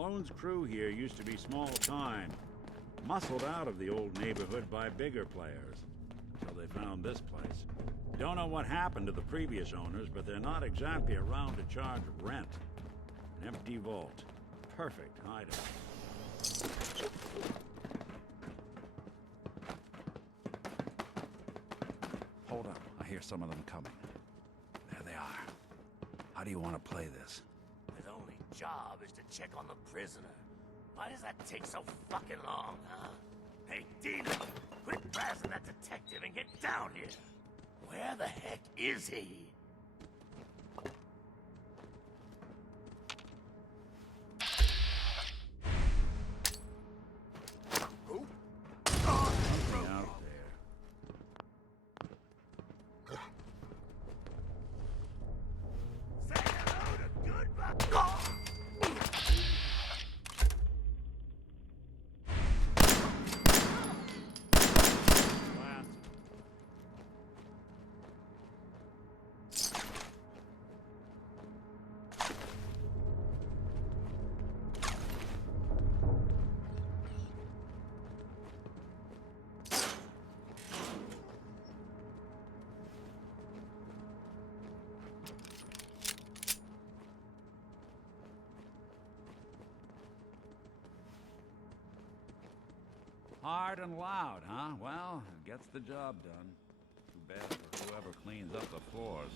Malone's crew here used to be small time, muscled out of the old neighborhood by bigger players, until they found this place. Don't know what happened to the previous owners, but they're not exactly around to charge rent. An empty vault. Perfect hideout. Hold up. I hear some of them coming. There they are. How do you want to play this? His only job is to check on the prisoner. Why does that take so fucking long, huh? Hey, Dina, quit razzing that detective and get down here. Where the heck is he? Who? Something out there. Say hello to goodbye. Hard and loud, huh? Well, it gets the job done. Too bad for whoever cleans up the floors.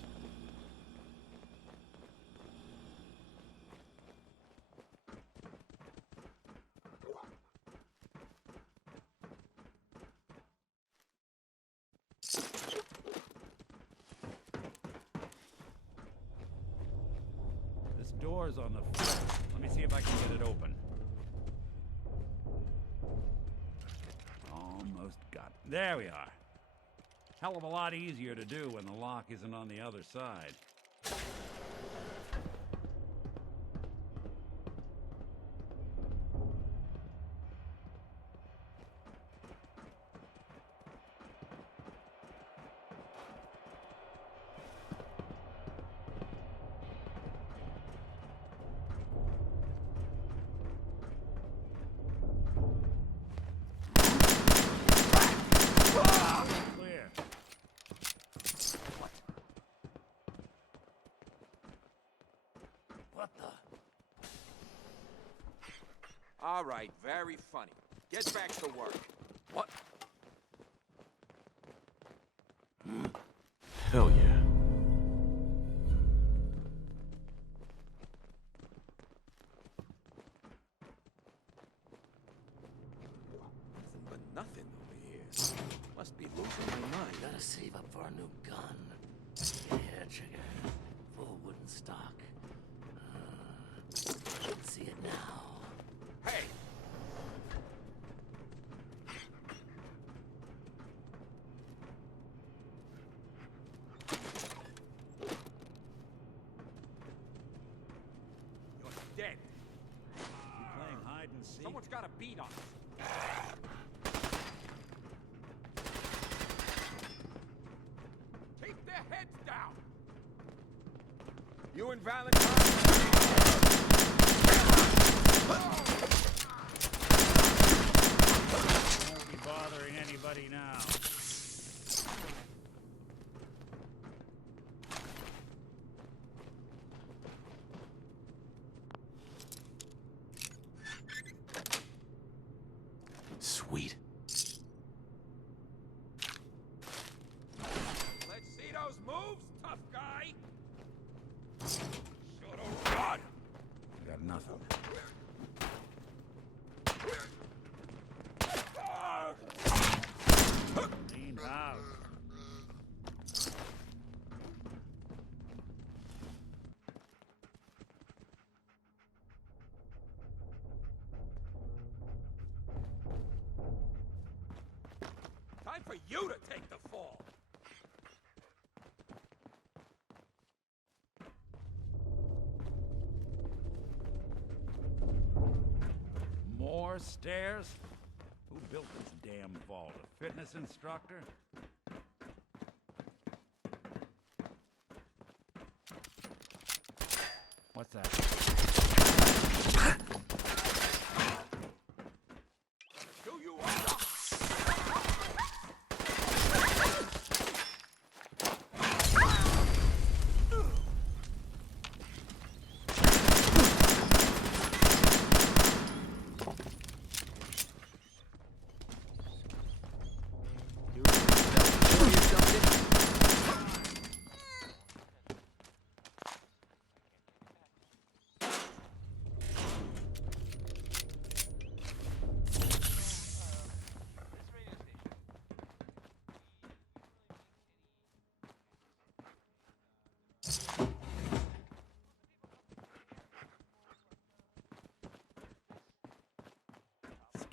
This door's on the floor. Let me see if I can get it open. Almost got it. There we are. Hell of a lot easier to do when the lock isn't on the other side. Clear. What the? All right, very funny. Get back to work. What? Hell yeah. Nothing but nothing over here. Must be losing my mind. Gotta save up for a new gun. Yeah, trigger. Full wooden stock. Can see it now. Hey! You're dead. You playing hide and seek? Someone's got a beat on us. Keep their heads down. You and Valentine. Won't be bothering anybody now. Sweet. Let's see those moves, tough guy. Should've run. I got nothing. Clean house. Time for you to take the fall. More stairs? Who built this damn vault? A fitness instructor? What's that?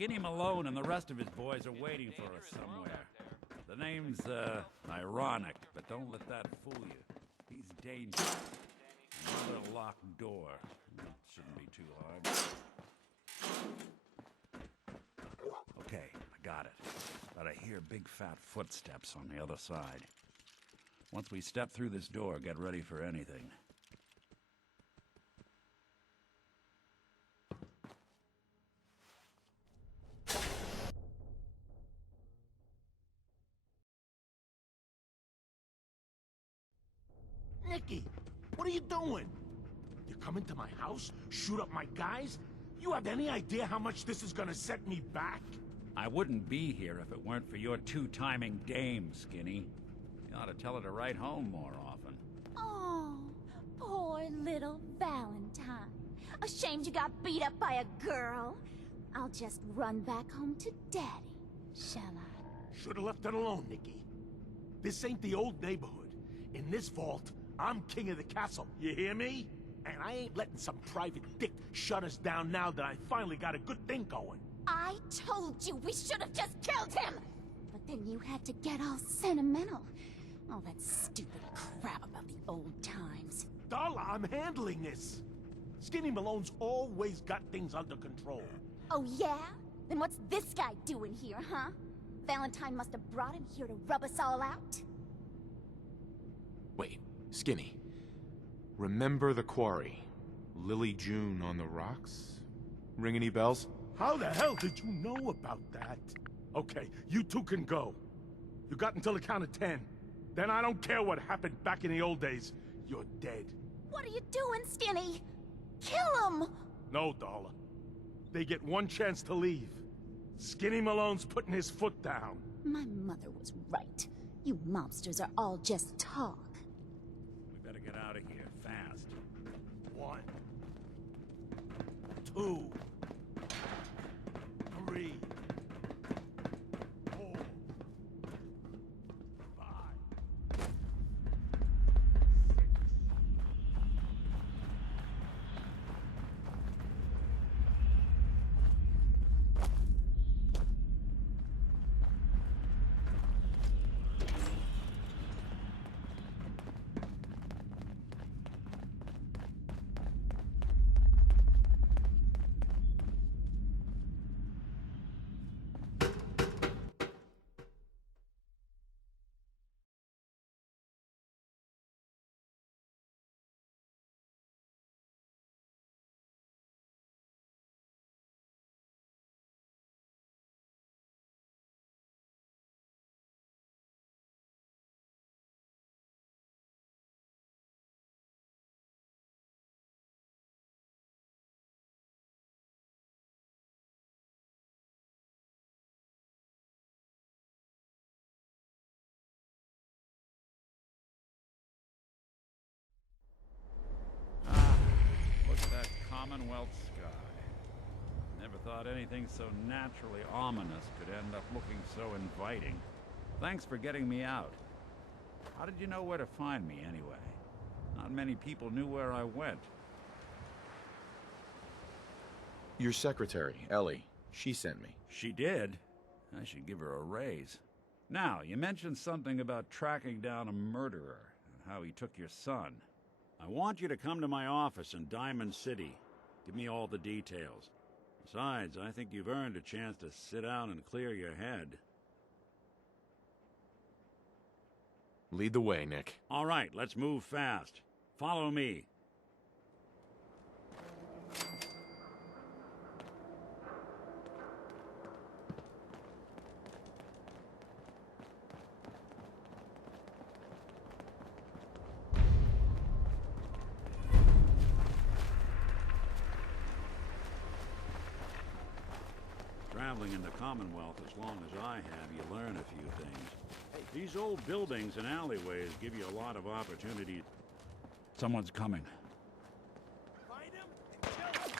Skinny Malone and the rest of his boys are waiting for us somewhere. The name's, ironic, but don't let that fool you. He's dangerous. Another locked door. That shouldn't be too hard. Okay, I got it. But I hear big fat footsteps on the other side. Once we step through this door, get ready for anything. Nicky, what are you doing? You come into my house, shoot up my guys? You have any idea how much this is gonna set me back? I wouldn't be here if it weren't for your two-timing dame, Skinny. You ought to tell her to write home more often. Oh, poor little Valentine. Ashamed you got beat up by a girl? I'll just run back home to Daddy, shall I? Should've left it alone, Nicky. This ain't the old neighborhood. In this vault, I'm king of the castle, you hear me? And I ain't letting some private dick shut us down now that I finally got a good thing going. I told you we should have just killed him! But then you had to get all sentimental. All that stupid crap about the old times. Darla, I'm handling this. Skinny Malone's always got things under control. Oh yeah? Then what's this guy doing here, huh? Valentine must have brought him here to rub us all out? Wait, Skinny. Remember the quarry? Lily June on the rocks? Ring any bells? How the hell did you know about that? Okay, you two can go. You got until the count of 10. Then I don't care what happened back in the old days. You're dead. What are you doing, Skinny? Kill him! No, Darla. They get one chance to leave. Skinny Malone's putting his foot down. My mother was right. You mobsters are all just talk. We better get out of here, fast. 1, 2, 3, 4, 5, 6. Look at that Commonwealth sky. Never thought anything so naturally ominous could end up looking so inviting. Thanks for getting me out. How did you know where to find me, anyway? Not many people knew where I went. Your secretary, Ellie. She sent me. She did? I should give her a raise. Now, you mentioned something about tracking down a murderer, and how he took your son. I want you to come to my office in Diamond City. Give me all the details. Besides, I think you've earned a chance to sit down and clear your head. Lead the way, Nick. All right, let's move fast. Follow me. Traveling in the Commonwealth as long as I have, you learn a few things. These old buildings and alleyways give you a lot of opportunity. Someone's coming. Find him and kill him!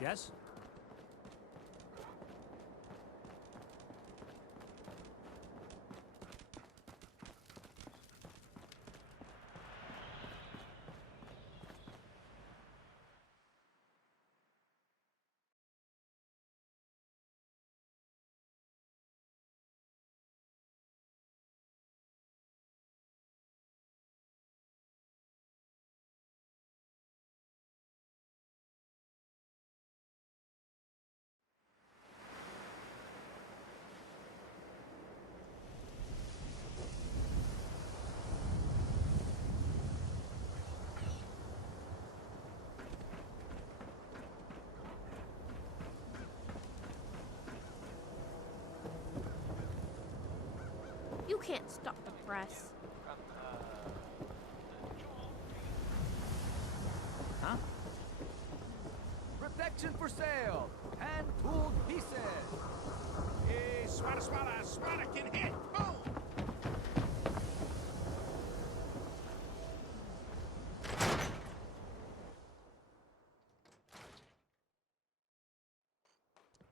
Yes? You can't stop the press. Huh? Protection for sale! Hand-tooled pieces! Hey, swada can hit! Boom!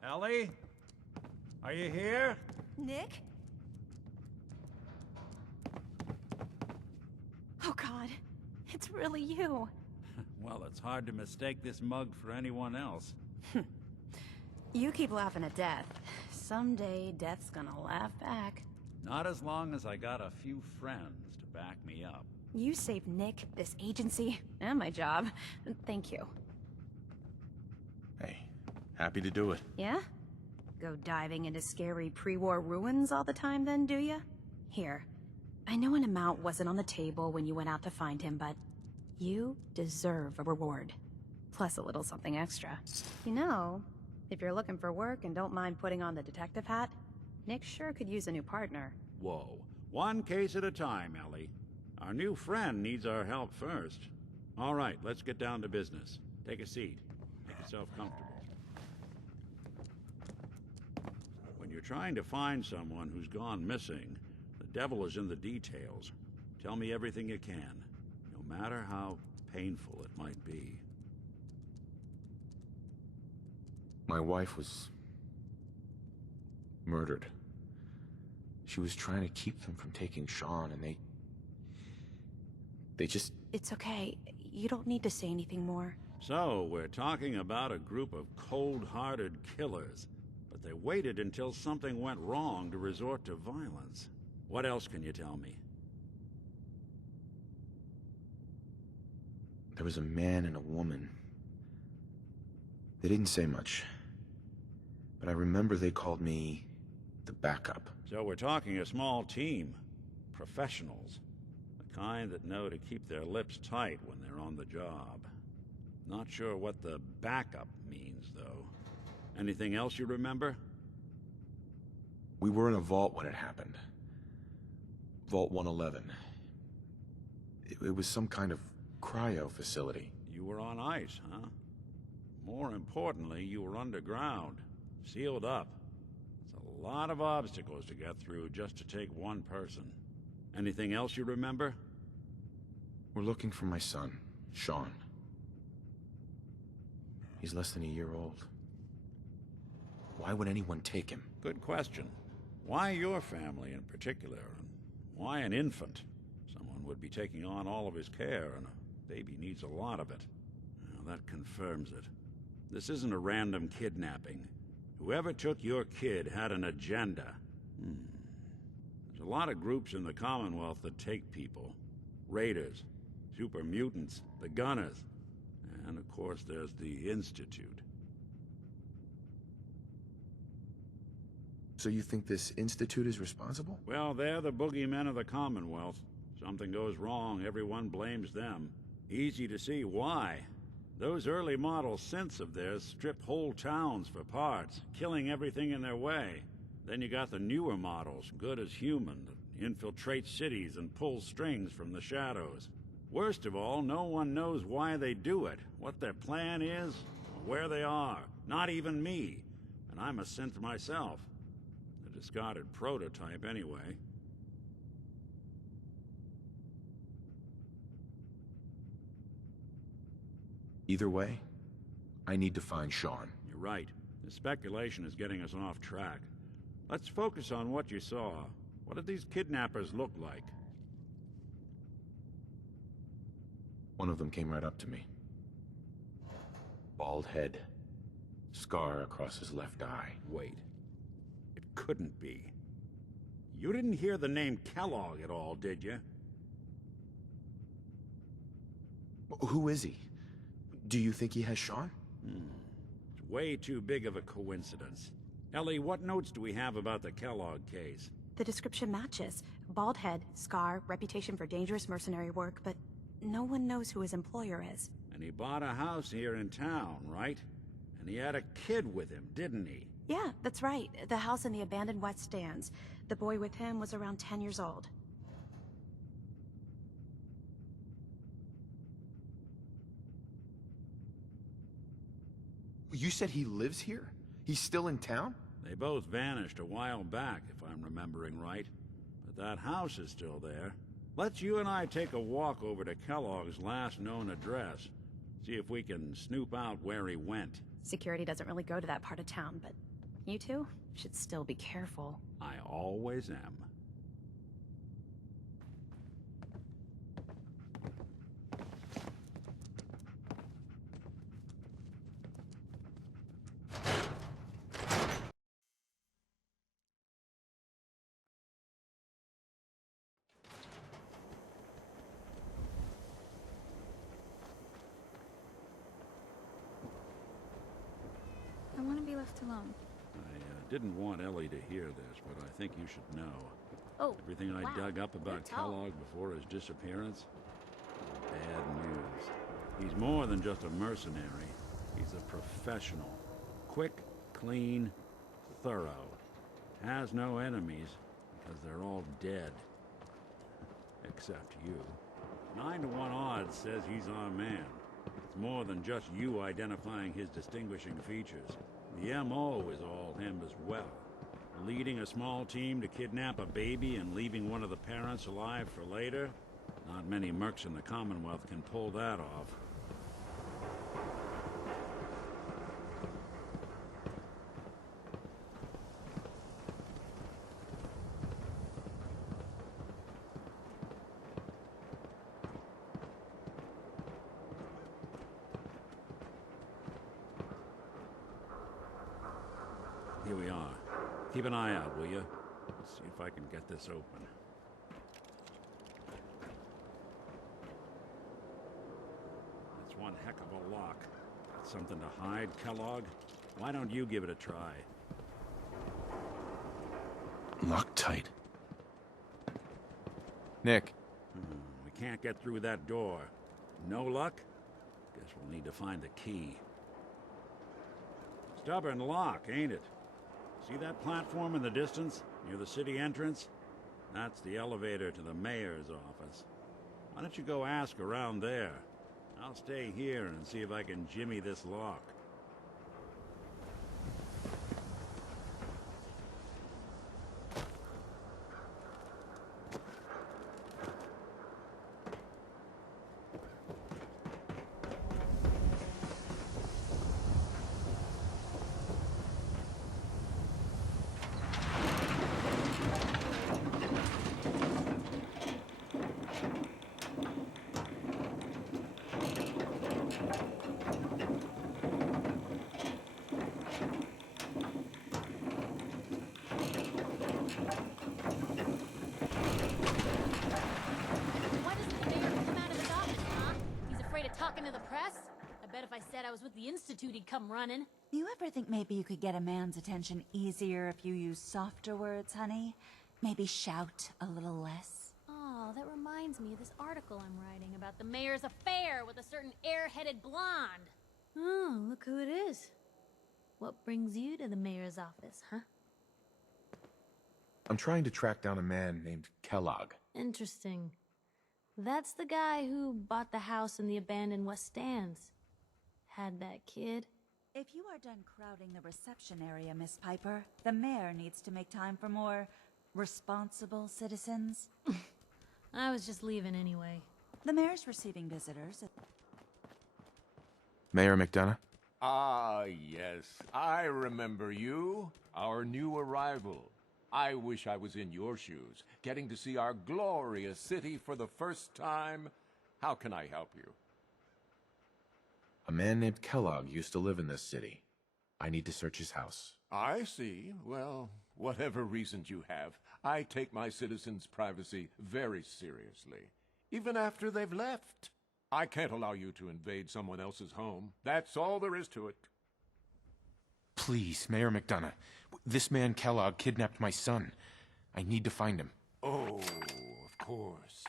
Ellie? Are you here? Nick? Oh God, it's really you. Well, it's hard to mistake this mug for anyone else. You keep laughing at death. Someday, death's gonna laugh back. Not as long as I got a few friends to back me up. You saved Nick, this agency, and my job. Thank you. Hey, happy to do it. Yeah? Go diving into scary pre-war ruins all the time then, do ya? Here. I know an amount wasn't on the table when you went out to find him, but you deserve a reward. Plus a little something extra. You know, if you're looking for work and don't mind putting on the detective hat, Nick sure could use a new partner. Whoa. One case at a time, Ellie. Our new friend needs our help first. All right, let's get down to business. Take a seat. Make yourself comfortable. When you're trying to find someone who's gone missing, the devil is in the details. Tell me everything you can, no matter how painful it might be. My wife was murdered. She was trying to keep them from taking Sean, and they just... It's okay. You don't need to say anything more. So, we're talking about a group of cold-hearted killers, but they waited until something went wrong to resort to violence. What else can you tell me? There was a man and a woman. They didn't say much, but I remember they called me the backup. So we're talking a small team. Professionals. Kind that know to keep their lips tight when they're on the job. Not sure what the backup means, though. Anything else you remember? We were in a vault when it happened. Vault 111. It was some kind of cryo facility. You were on ice, huh? More importantly, you were underground, sealed up. It's a lot of obstacles to get through just to take one person. Anything else you remember? We're looking for my son, Sean. He's less than a year old. Why would anyone take him? Good question. Why your family in particular? And why an infant? Someone would be taking on all of his care, and a baby needs a lot of it. Well, that confirms it. This isn't a random kidnapping. Whoever took your kid had an agenda. There's a lot of groups in the Commonwealth that take people. Raiders, super mutants, the Gunners, and of course there's the Institute. So you think this Institute is responsible? Well, they're the boogeymen of the Commonwealth. Something goes wrong, everyone blames them. Easy to see why. Those early model synths of theirs strip whole towns for parts, killing everything in their way. Then you got the newer models, good as human, that infiltrate cities and pull strings from the shadows. Worst of all, no one knows why they do it, what their plan is, or where they are. Not even me. And I'm a synth myself. A discarded prototype, anyway. Either way, I need to find Sean. You're right. The speculation is getting us off track. Let's focus on what you saw. What did these kidnappers look like? One of them came right up to me. Bald head. Scar across his left eye. Wait. It couldn't be. You didn't hear the name Kellogg at all, did you? Who is he? Do you think he has Sean? It's way too big of a coincidence. Ellie, what notes do we have about the Kellogg case? The description matches. Bald head, scar, reputation for dangerous mercenary work, but no one knows who his employer is. And he bought a house here in town, right? And he had a kid with him, didn't he? Yeah, that's right. The house in the abandoned West Stands. The boy with him was around 10 years old. You said he lives here? He's still in town? They both vanished a while back, if I'm remembering right. But that house is still there. Let's you and I take a walk over to Kellogg's last known address. See if we can snoop out where he went. Security doesn't really go to that part of town, but you two should still be careful. I always am. I want to be left alone. I didn't want Ellie to hear this, but I think you should know. Oh, Everything I wow. dug up about You're tall. Kellogg before his disappearance? Bad news. He's more than just a mercenary. He's a professional. Quick, clean, thorough. Has no enemies, because they're all dead. Except you. 9 to 1 odds says he's our man. It's more than just you identifying his distinguishing features. The M.O. is all him as well. Leading a small team to kidnap a baby and leaving one of the parents alive for later? Not many mercs in the Commonwealth can pull that off. Here we are. Keep an eye out, will you? Let's see if I can get this open. That's one heck of a lock. Something to hide, Kellogg? Why don't you give it a try? Locked tight. Nick. We can't get through that door. No luck? Guess we'll need to find the key. Stubborn lock, ain't it? See that platform in the distance, near the city entrance? That's the elevator to the mayor's office. Why don't you go ask around there? I'll stay here and see if I can jimmy this lock. Why doesn't the mayor come out of his office, huh? He's afraid of talking to the press? I bet if I said I was with the Institute, he'd come running. You ever think maybe you could get a man's attention easier if you use softer words, honey? Maybe shout a little less? Oh, that reminds me of this article I'm writing about the mayor's affair with a certain air-headed blonde. Oh, look who it is. What brings you to the mayor's office, huh? I'm trying to track down a man named Kellogg. Interesting. That's the guy who bought the house in the abandoned West Stands. Had that kid. If you are done crowding the reception area, Miss Piper, the mayor needs to make time for more responsible citizens. I was just leaving anyway. The mayor's receiving visitors. Mayor McDonough? Ah, yes. I remember you. Our new arrival. I wish I was in your shoes, getting to see our glorious city for the first time. How can I help you? A man named Kellogg used to live in this city. I need to search his house. I see. Well, whatever reasons you have, I take my citizens' privacy very seriously. Even after they've left. I can't allow you to invade someone else's home. That's all there is to it. Please, Mayor McDonough. This man Kellogg kidnapped my son. I need to find him. Oh, of course.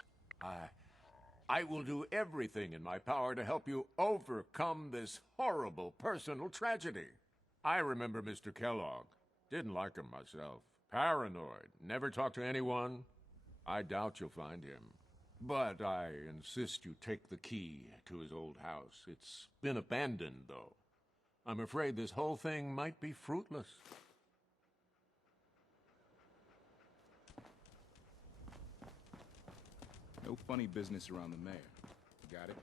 I will do everything in my power to help you overcome this horrible personal tragedy. I remember Mr. Kellogg. Didn't like him myself. Paranoid. Never talked to anyone. I doubt you'll find him. But I insist you take the key to his old house. It's been abandoned, though. I'm afraid this whole thing might be fruitless. No funny business around the mayor. Got it?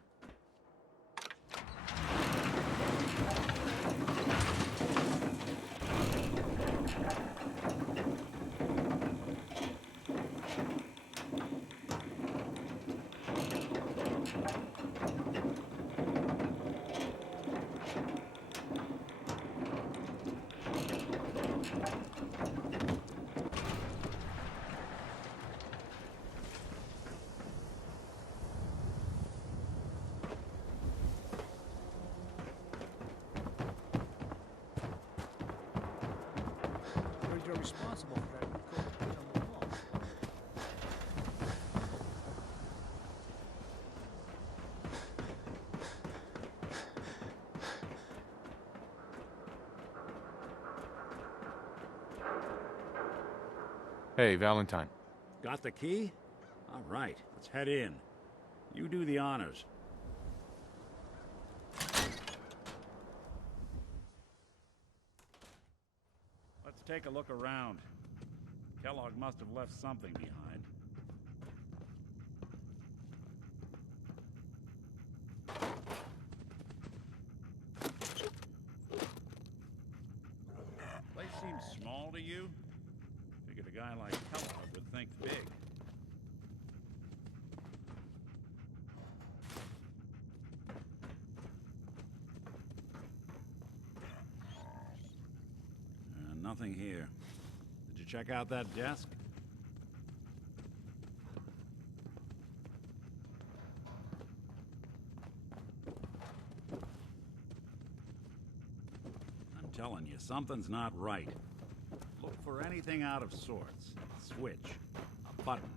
You're responsible for that recording on the wall. Hey, Valentine. Got the key? All right, let's head in. You do the honors. Let's take a look around. Kellogg must have left something behind. Place seems small to you? Figured a guy like Kellogg would think big. Nothing here. Did you check out that desk? I'm telling you, something's not right. Look for anything out of sorts. A switch. A button.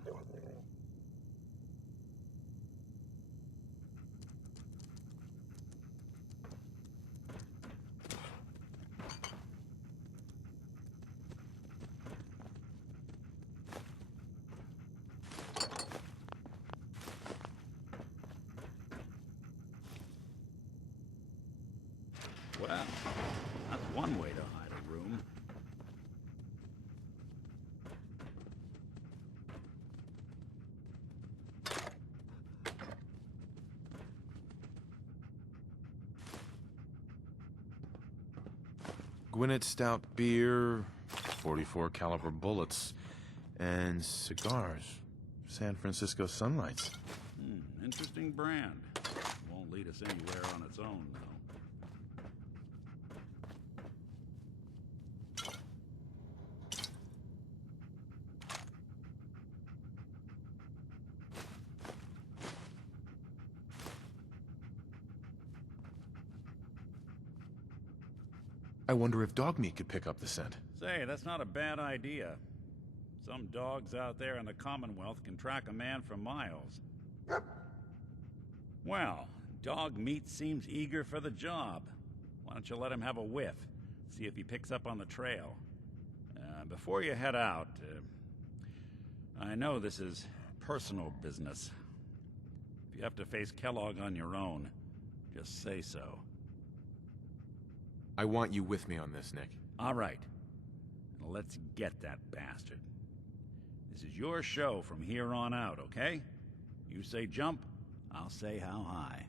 Well, that's one way to hide a room. Gwinnett stout beer, 44 caliber bullets, and cigars. San Francisco Sunlights. Interesting brand. Won't lead us anywhere on its own, though. I wonder if dog meat could pick up the scent. Say, that's not a bad idea. Some dogs out there in the Commonwealth can track a man for miles. Well, dog meat seems eager for the job. Why don't you let him have a whiff? See if he picks up on the trail. Before you head out, I know this is personal business. If you have to face Kellogg on your own, just say so. I want you with me on this, Nick. All right. Let's get that bastard. This is your show from here on out, okay? You say jump, I'll say how high.